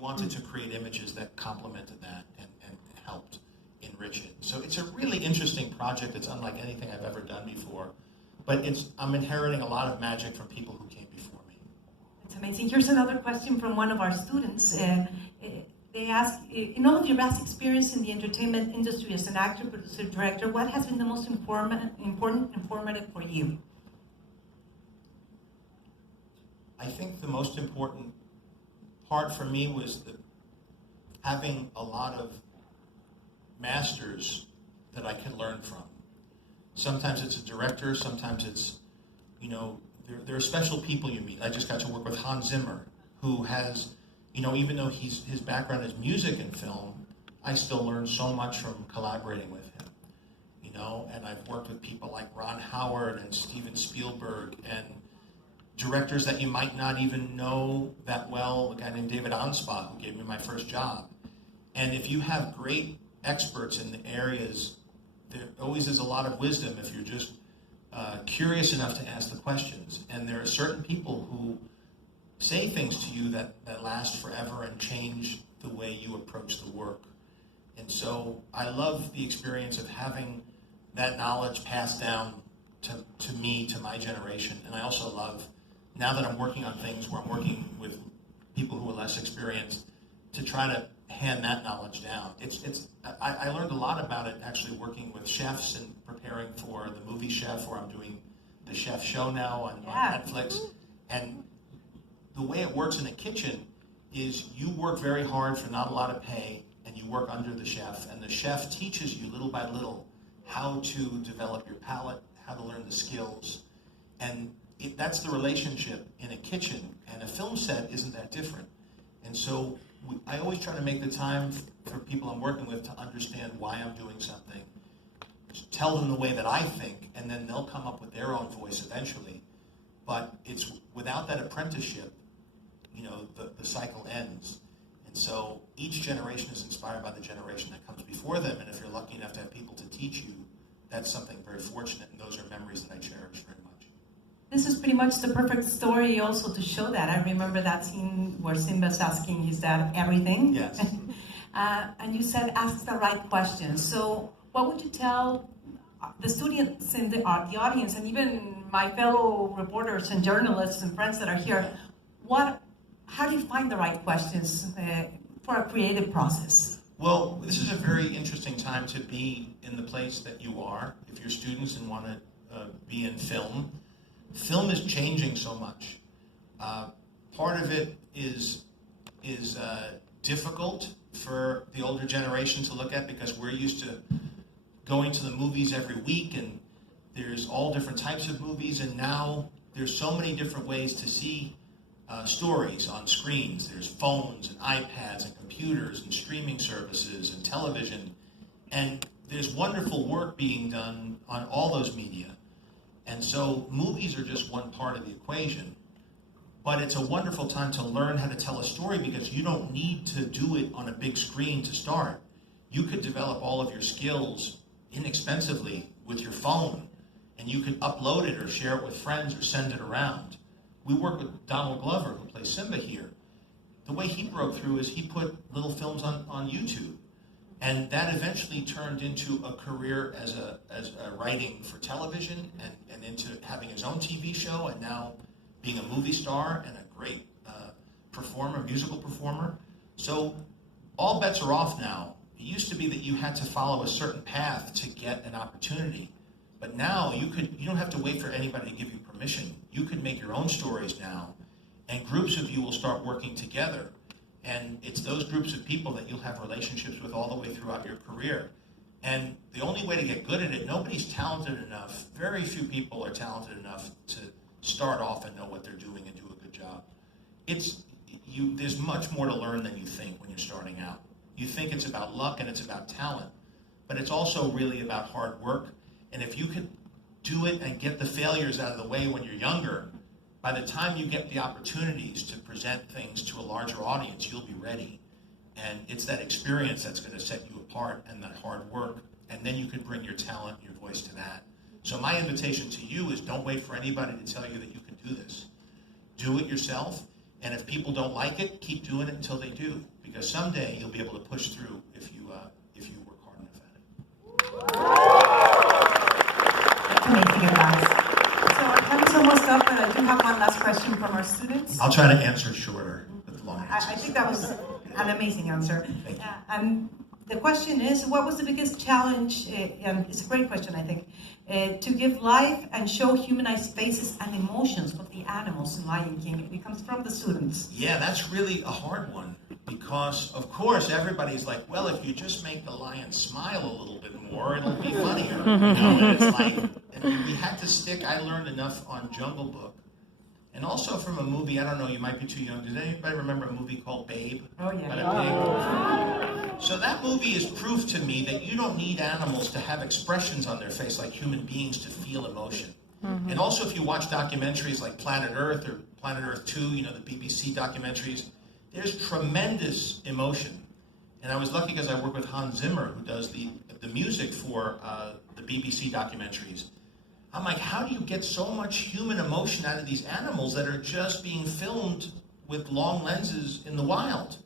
wanted to create images that complemented that and helped enrich it. So it's a really interesting project. It's unlike anything I've ever done before. But I'm inheriting a lot of magic from people who came before me. It's amazing. Here's another question from one of our students. They ask, in all of your vast experience in the entertainment industry as an actor, producer, director, what has been the most important and formative for you? I think the most important part for me was having a lot of masters that I could learn from. Sometimes it's a director, sometimes it's, there are special people you meet. I just got to work with Hans Zimmer, who has, even though his background is music and film, I still learn so much from collaborating with him. And I've worked with people like Ron Howard and Steven Spielberg and directors that you might not even know that well, a guy named David Anspach, who gave me my first job. And if you have great experts in the areas, there always is a lot of wisdom if you're just curious enough to ask the questions. And there are certain people who say things to you that last forever and change the way you approach the work. And so I love the experience of having that knowledge passed down to me, to my generation. And I also love, now that I'm working on things where I'm working with people who are less experienced, to try to hand that knowledge down. I learned a lot about it actually working with chefs and preparing for the movie Chef, where I'm doing the chef show now on Netflix. And the way it works in a kitchen is you work very hard for not a lot of pay, and you work under the chef, and the chef teaches you little by little how to develop your palate, how to learn the skills. And that's the relationship in a kitchen, and a film set isn't that different. And so I always try to make the time for people I'm working with to understand why I'm doing something, tell them the way that I think, and then they'll come up with their own voice eventually. But it's without that apprenticeship, the cycle ends. And so each generation is inspired by the generation that comes before them, and if you're lucky enough to have people to teach you, that's something very fortunate, and those are memories that I cherish very much. This is pretty much the perfect story also to show that. I remember that scene where Simba's asking his dad everything. Yes. And you said ask the right questions. So what would you tell the students in the audience, and even my fellow reporters and journalists and friends that are here, how do you find the right questions for a creative process? Well, this is a very interesting time to be in the place that you are. If you're students and want to be in film, film is changing so much. Part of it is difficult for the older generation to look at, because we're used to going to the movies every week, and there's all different types of movies, and now there's so many different ways to see stories on screens. There's phones and iPads and computers and streaming services and television, and there's wonderful work being done on all those media. And so movies are just one part of the equation. But it's a wonderful time to learn how to tell a story, because you don't need to do it on a big screen to start. You could develop all of your skills inexpensively with your phone, and you could upload it or share it with friends or send it around. We work with Donald Glover, who plays Simba here. The way he broke through is he put little films on YouTube. And that eventually turned into a career as a writing for television, and into having his own TV show, and now being a movie star and a great musical performer. So all bets are off now. It used to be that you had to follow a certain path to get an opportunity. But now you don't have to wait for anybody to give you permission. You can make your own stories now, and groups of you will start working together. And it's those groups of people that you'll have relationships with all the way throughout your career. And the only way to get good at it, nobody's talented enough, very few people are talented enough to start off and know what they're doing and do a good job. There's much more to learn than you think when you're starting out. You think it's about luck and it's about talent, but it's also really about hard work. And if you could do it and get the failures out of the way when you're younger, by the time you get the opportunities to present things to a larger audience, you'll be ready. And it's that experience that's going to set you apart, and that hard work. And then you can bring your talent, your voice to that. So my invitation to you is, don't wait for anybody to tell you that you can do this. Do it yourself. And if people don't like it, keep doing it until they do, because someday you'll be able to push through if you work hard enough at it. Amazing advice. So our time is almost up, but I do have one last question from our students. I'll try to answer shorter with long I answers. think that was an amazing answer. Thank you. And the question is, what was the biggest challenge, and it's a great question, I think, to give life and show humanized faces and emotions with the animals in Lion King? It comes from the students. Yeah, that's really a hard one, because of course everybody's like, well, if you just make the lion smile a little bit more, it'll be funnier. You know, and it's like, and we had to stick. I learned enough on Jungle Book, and also from a movie. I don't know, you might be too young. Does anybody remember a movie called Babe? Oh yeah. About a pig? So that movie is proof to me that you don't need animals to have expressions on their face like human beings to feel emotion. And also, if you watch documentaries like Planet Earth or Planet Earth 2, you know, the BBC documentaries, there's tremendous emotion. And I was lucky because I work with Hans Zimmer, who does the music for the BBC documentaries. I'm like, how do you get so much human emotion out of these animals that are just being filmed with long lenses in the wild?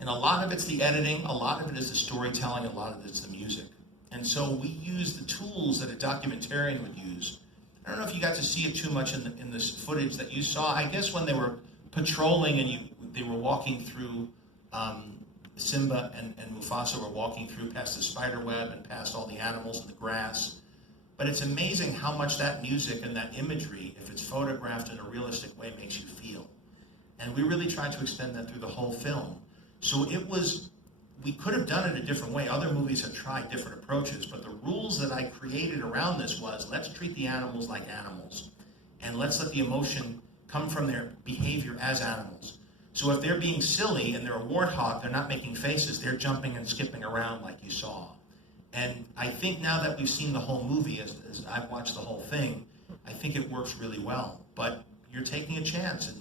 And a lot of it's the editing, a lot of it is the storytelling, a lot of it's the music. And so we use the tools that a documentarian would use. I don't know if you got to see it too much in this footage that you saw. I guess when they were patrolling and they were walking through, Simba and Mufasa were walking through past the spider web and past all the animals in the grass. But it's amazing how much that music and that imagery, if it's photographed in a realistic way, makes you feel. And we really tried to extend that through the whole film. So we could have done it a different way. Other movies have tried different approaches, but the rules that I created around this was, let's treat the animals like animals, and let's let the emotion come from their behavior as animals. So if they're being silly and they're a warthog, they're not making faces, they're jumping and skipping around like you saw. And I think now that we've seen the whole movie, as I've watched the whole thing, I think it works really well. But you're taking a chance, and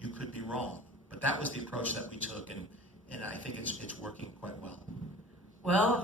you could be wrong. But that was the approach that we took, and I think it's working quite well. Well,